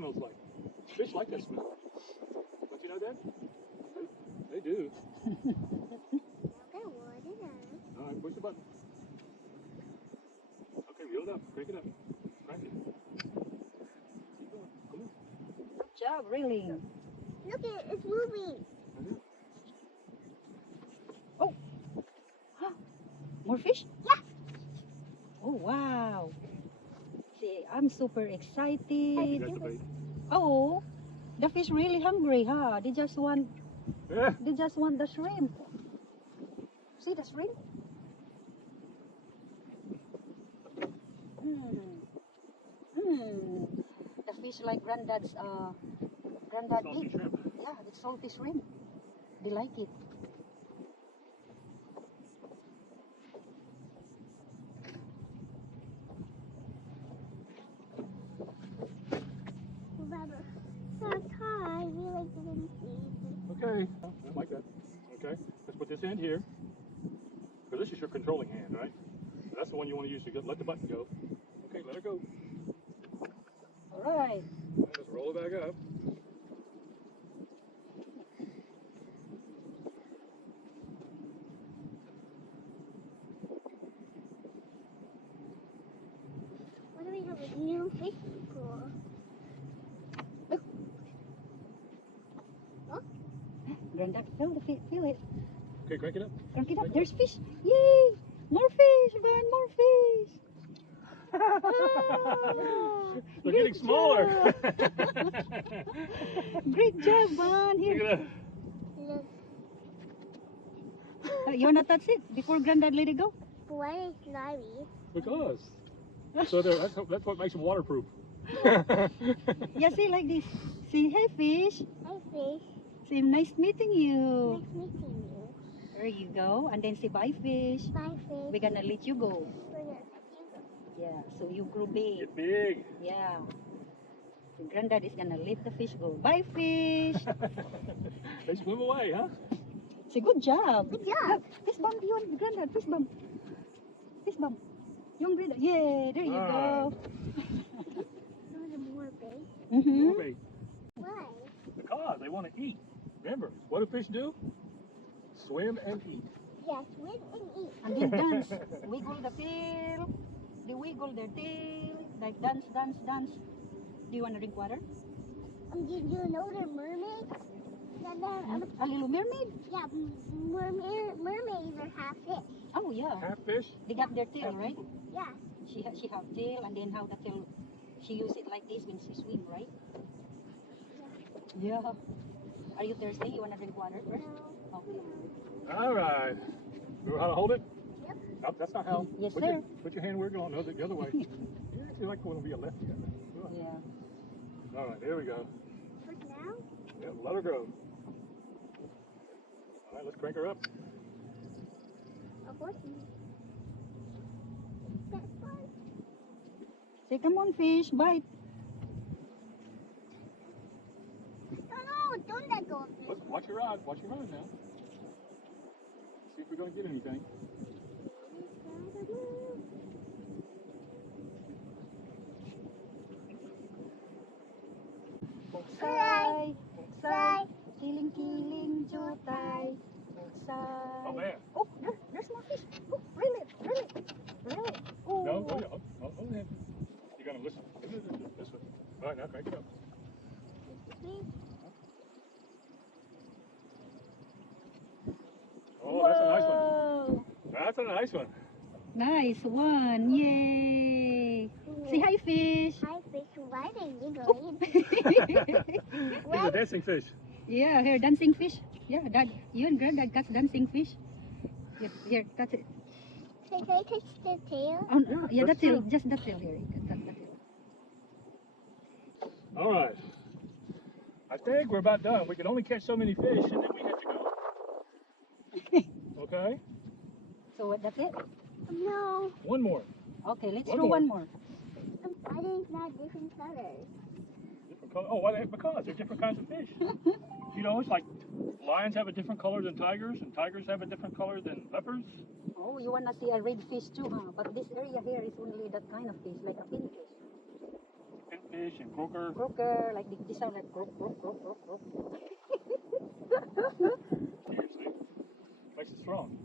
smells like. Fish like that smell. Don't you know that? They do. All right, push the button. Okay, reel it up. Crank it up. Crank it. Keep going. Come on. Good job, reeling. Look at it's moving. Oh, more fish? Yeah. Oh, wow. See, I'm super excited. That's the bait. Oh, the fish really hungry, huh? They just want Yeah. the shrimp. See the shrimp? The fish like granddad Salty ate. shrimp. Yeah, it's salty shrimp. They like it. Remember, that's high. We like didn't see. Okay. I like that. Okay. Let's put this end here. Because this is your controlling hand, right? That's the one you want to use to let the button go. Okay, let her go. All right. Just roll it back up. What do we have a new fish pool? Granddad, feel it. Okay, crank it up. Crank it up. Crank it There's fish. Yay! More fish, man. More fish. They're getting smaller. Great job, man. Look Here. at that. Look, You wanna touch it before Granddad let it go? why is slimy? Because. So that's what makes them waterproof. Yeah, see like this. See, hey fish. Hi fish. Say nice meeting you. Nice meeting you. There you go. And then say bye fish. Bye fish. We're gonna let you go. We're gonna let you go. Yeah, so you grow big. Get big. Yeah. So Granddad is gonna let the fish go. Bye fish. They swim away, huh? Say good job. Good job. Fist bump you want Granddad. Fist bump. Fist bump. Yung Granddad. Yeah, there you go. Those are more big. More bait. Why? Because they want to eat. Remember, what do fish do? Swim and eat. Yes, swim and eat. And then dance. Wiggle the tail. They wiggle their tail. Like dance, dance, dance. Do you want to drink water? Did you know they're mermaids? A little mermaid? Yeah, mermaids are half fish. Oh yeah. Half fish. They got their tail, right? Yeah. She have tail, and then how the tail, she use it like this when she swim, right? Yeah. Are you thirsty? You wanna drink water first? No. Okay. All right. Remember how to hold it? Yep. Nope, that's not how. Yes, put sir. Put your hand where you're going. No, the other way. You actually like going to be a lefty. Yeah. All right, there we go. For now? Yep, let her go. All right, let's crank her up. Of course. That's fun. Say, come on, fish, bite. No, don't let go of this. Look, watch your rod. Watch your rod now. See if we're going to get anything. Buksay, buksay, kiling-kiling, jutay, buksay. Oh, man. Oh, there's more fish. Oh, reel it. Oh. No, hold on. Hold on. You're going to listen. This way. All right, now crank it up. Oh, that's a nice one. Whoa. That's a nice one. Nice one. Yay. Say hi, fish. Hi, fish. Why are they giggling? He's a dancing fish. Yeah, here, dancing fish. Yeah, Dad, you and Granddad catch dancing fish. Here, touch it. Can I touch the tail? Oh, no, yeah, That's the tail, true. just the tail here. Touch the tail. All right. I think we're about done. We can only catch so many fish, and then we have to go. Okay? So what, that's it? No. One more. Okay, let's One do more. one more. Why do they not different colors? Different color. Oh, why? Because they're different kinds of fish. You know, it's like lions have a different color than tigers, and tigers have a different color than leopards. Oh, you wanna see a red fish too, huh? But this area here is only that kind of fish, like a pinfish. Fish and croaker. Croaker, like they sound like croak, croak, croak, croak, croak. Here, see? Makes it strong.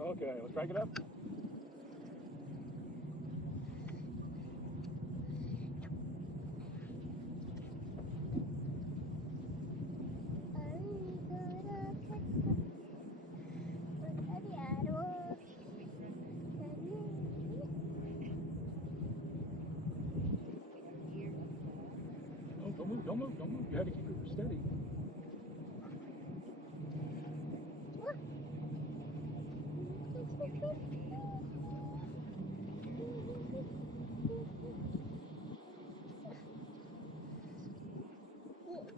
Okay, let's crank it up. No, don't move, don't move, don't move. You have to keep it steady.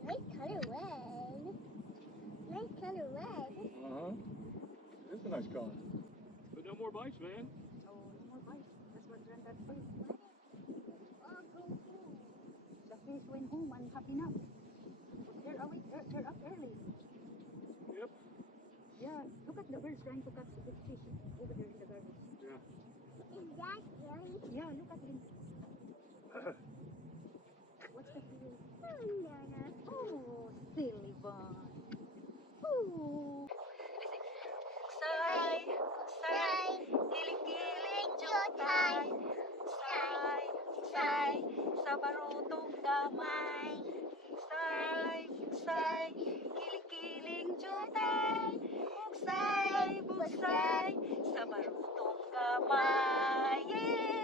Nice color red. Nice color red. Uh-huh. It's a nice color. But no more bites, man. Oh, no more bites. That's what Granddad said. Oh, go home. The fish went home and happy now. They're awake. They're up early. Yep. Yeah, look at the birds trying to catch the big fish over there in the garden. Yeah. Is that really? Yeah, look at him. What's the fish? Oh, Nana. Oh, silly bun. Oh. Say, say, kiling kiling jutay. Say, say, sa barutong gamay. Say, say, kiling kiling jutay. Bugsay, bugsay, sa barutong gamay. Yeah!